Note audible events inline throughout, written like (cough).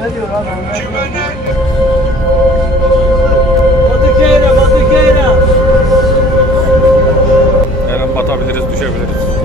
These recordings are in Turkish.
Ne diyor Batıköy'e. Her an batabiliriz, düşebiliriz.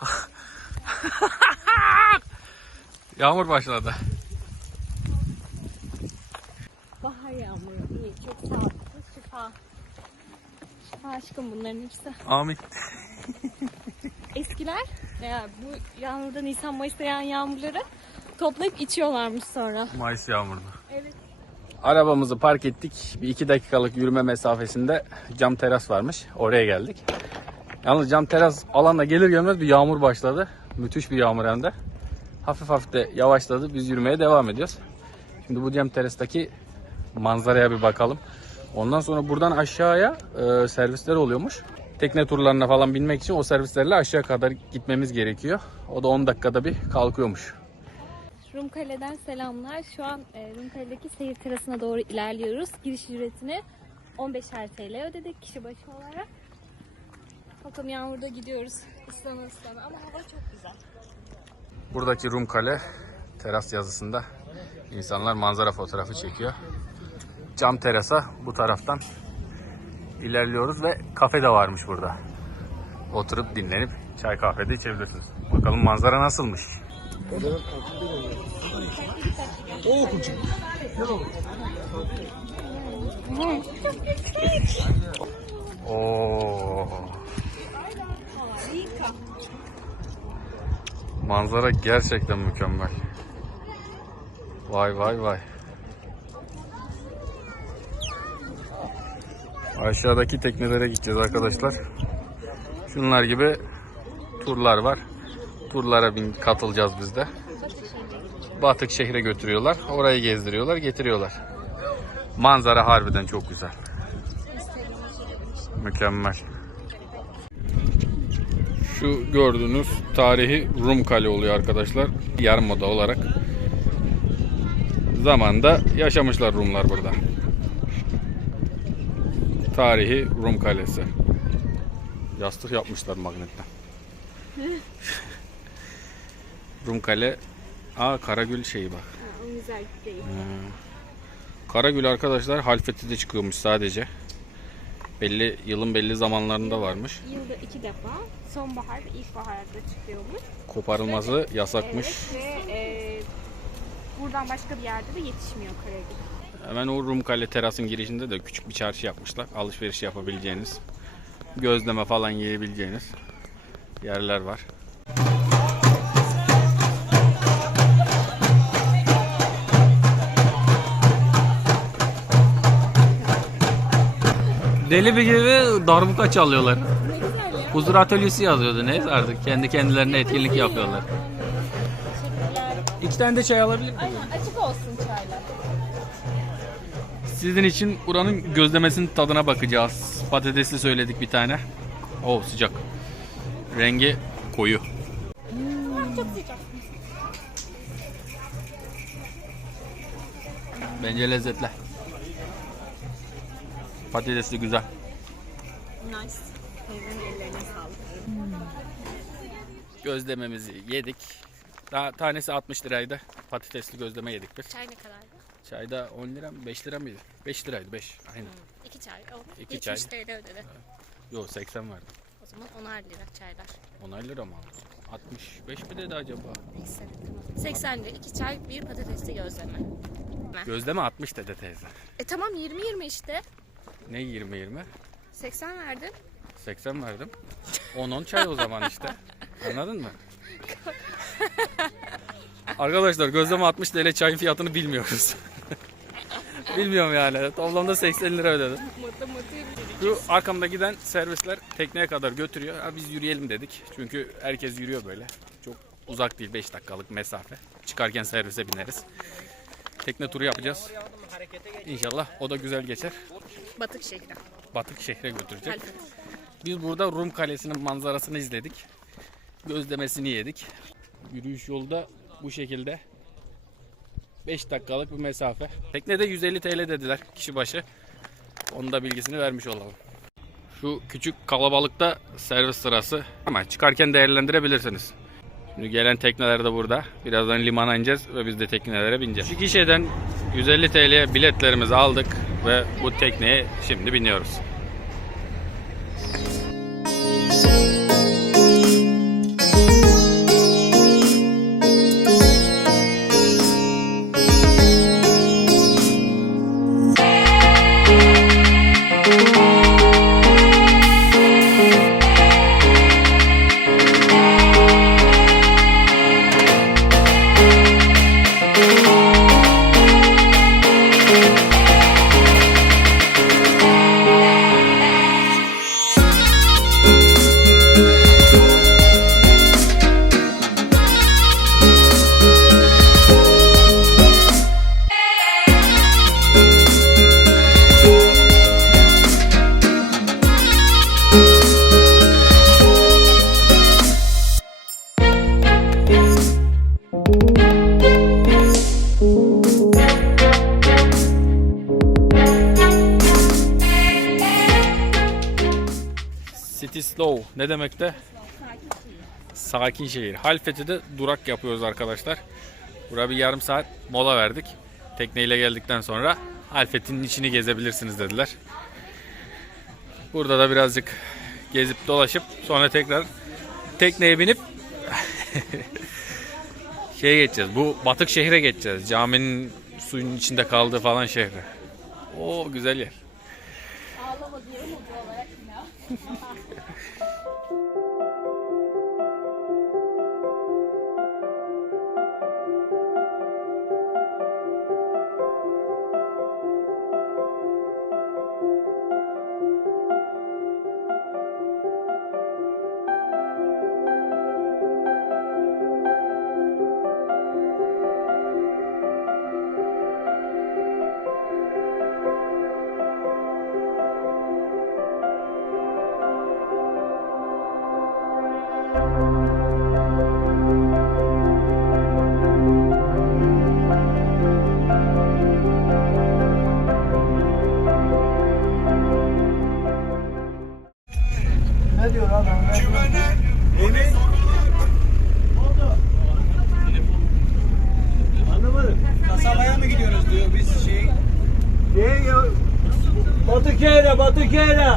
(laughs) Yağmur başladı. Bahar yağmuru. İyi, çok sağlıklı. Şifa. Şifa aşkım bunların hepsi. Amin. (laughs) Eskiler ya bu yağmurda Nisan Mayıs'ta yağan yağmurları toplayıp içiyorlarmış sonra. Mayıs yağmurlu. Evet. Arabamızı park ettik. Bir iki dakikalık yürüme mesafesinde cam teras varmış. Oraya geldik. Yalnız cam teras alana gelir gelmez bir yağmur başladı. Müthiş bir yağmur hem de. Hafif hafif de yavaşladı. Biz yürümeye devam ediyoruz. Şimdi bu cam terastaki manzaraya bir bakalım. Ondan sonra buradan aşağıya e, servisler oluyormuş. Tekne turlarına falan binmek için o servislerle aşağı kadar gitmemiz gerekiyor. O da 10 dakikada bir kalkıyormuş. Rumkale'den selamlar. Şu an e, Rumkale'deki seyir terasına doğru ilerliyoruz. Giriş ücretini 15'er TL ödedik kişi başı olarak. Bakalım yağmurda gidiyoruz. Islana ıslana ama hava çok güzel. Buradaki Rum Kale teras yazısında insanlar manzara fotoğrafı çekiyor. Cam terasa bu taraftan ilerliyoruz ve kafe de varmış burada. Oturup dinlenip çay kahve de içebilirsiniz. Bakalım manzara nasılmış? Oo. Manzara gerçekten mükemmel. Vay vay vay. Aşağıdaki teknelere gideceğiz arkadaşlar. Şunlar gibi turlar var. Turlara bin katılacağız biz de. Batık şehre götürüyorlar. Orayı gezdiriyorlar, getiriyorlar. Manzara harbiden çok güzel. Mükemmel. Şu gördüğünüz tarihi Rum Kale oluyor arkadaşlar. Yarımada olarak. Zamanda yaşamışlar Rumlar burada. Tarihi Rum Kalesi. Yastık yapmışlar magnetten. (laughs) Rum Kale. Aa Karagül şeyi bak. O güzel değil. Karagül arkadaşlar Halfeti'de çıkıyormuş sadece. Belli yılın belli zamanlarında varmış. Yılda iki defa sonbahar ve ilkbaharda çıkıyormuş. Koparılması yasakmış. Evet, ve e, buradan başka bir yerde de yetişmiyor karagül. Hemen o Rum Kale terasın girişinde de küçük bir çarşı yapmışlar. Alışveriş yapabileceğiniz, gözleme falan yiyebileceğiniz yerler var. Deli bir gibi darbuka çalıyorlar. Huzur atölyesi yazıyordu neyse artık. Kendi kendilerine etkinlik yapıyorlar. İki tane de çay alabilir miyim? Aynen açık olsun çaylar. Sizin için buranın gözlemesinin tadına bakacağız. Patatesli söyledik bir tane. Oo sıcak. Rengi koyu. Çok sıcak. Bence lezzetli. Patatesli güzel. Nice. Teyzenin ellerine sağlık. Gözlememizi yedik. Daha tanesi 60 liraydı. Patatesli gözleme yedik bir. Çay ne kadardı? Çayda 10 lira mı 5 lira mıydı? 5 liraydı 5. Aynen. İki çay. O, İki 70 çay. TL ödedi. Yo 80 verdim. O zaman 10'ar lira çaylar. 10 lira mı aldım? 65 mi dedi acaba? Neyse tamam. 80 lira iki çay bir patatesli gözleme. Gözleme 60 dedi teyze. E tamam 20-20 işte. Ne 20 20? 80 verdin. 80 verdim. 10 10 çay o zaman işte. Anladın mı? Arkadaşlar gözleme 60 TL çayın fiyatını bilmiyoruz. (laughs) Bilmiyorum yani. Toplamda 80 lira ödedim. Şu arkamda giden servisler tekneye kadar götürüyor. Ha, biz yürüyelim dedik. Çünkü herkes yürüyor böyle. Çok uzak değil 5 dakikalık mesafe. Çıkarken servise bineriz. Tekne turu yapacağız. İnşallah o da güzel geçer. Batık şehri. Batık şehre götürecek. Biz burada Rum Kalesi'nin manzarasını izledik. Gözlemesini yedik. Yürüyüş yolu da bu şekilde. 5 dakikalık bir mesafe. Teknede 150 TL dediler kişi başı. Onun da bilgisini vermiş olalım. Şu küçük kalabalıkta servis sırası ama çıkarken değerlendirebilirsiniz. Şimdi gelen tekneler de burada. Birazdan limana ineceğiz ve biz de teknelere bineceğiz. Şu gişeden 150 TL'ye biletlerimizi aldık ve bu tekneye şimdi biniyoruz. Ne demek de? Sakin şehir. Halfeti'de durak yapıyoruz arkadaşlar. Buraya bir yarım saat mola verdik. Tekneyle geldikten sonra Halfeti'nin içini gezebilirsiniz dediler. Burada da birazcık gezip dolaşıp sonra tekrar tekneye binip (laughs) şeye geçeceğiz. Bu batık şehre geçeceğiz. Caminin suyun içinde kaldığı falan şehre. O güzel yer. Ne (laughs) Batıkehir'e, Batıkehir'e.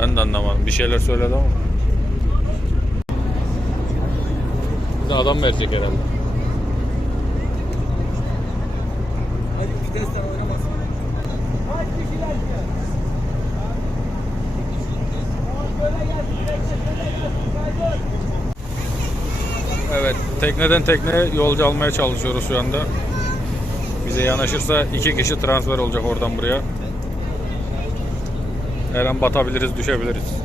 Ben de anlamadım. Bir şeyler söyledi ama. Bize adam verecek herhalde. Hadi vitesten oynamasın. Kaç kişiler ki? Evet, tekneden tekneye yolcu almaya çalışıyoruz şu anda. Bize yanaşırsa iki kişi transfer olacak oradan buraya. Her an batabiliriz, düşebiliriz.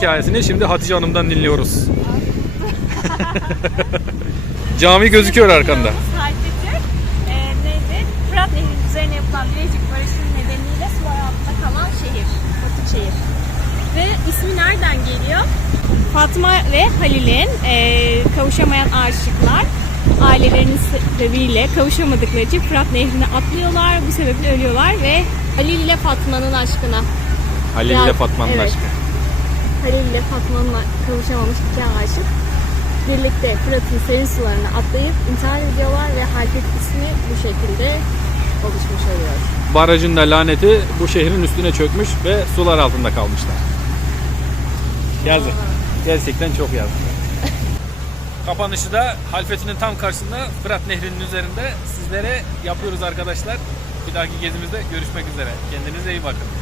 Hikayesini şimdi Hatice Hanım'dan dinliyoruz. Cami gözüküyor arkanda. Halfeti e, neydi? Fırat Nehri'nin üzerine yapılan Bilecik Barışı'nın nedeniyle sular altında kalan şehir. Batık şehir. Ve ismi nereden geliyor? Fatma ve Halil'in e, kavuşamayan aşıklar ailelerinin sebebiyle kavuşamadıkları için Fırat Nehri'ne atlıyorlar. Bu sebeple ölüyorlar ve Halil ile Fatma'nın aşkına. Halil ile Fatma'nın evet. aşkı. Halil ile Fatma'nın kavuşamamış iki aşık. Birlikte Fırat'ın serin sularına atlayıp intihar ediyorlar ve Halfet ismi bu şekilde oluşmuş oluyor. Barajın da laneti bu şehrin üstüne çökmüş ve sular altında kalmışlar. Yazık. Gerçekten çok yazık. (laughs) Kapanışı da Halfeti'nin tam karşısında Fırat Nehri'nin üzerinde sizlere yapıyoruz arkadaşlar. Bir dahaki gezimizde görüşmek üzere. Kendinize iyi bakın.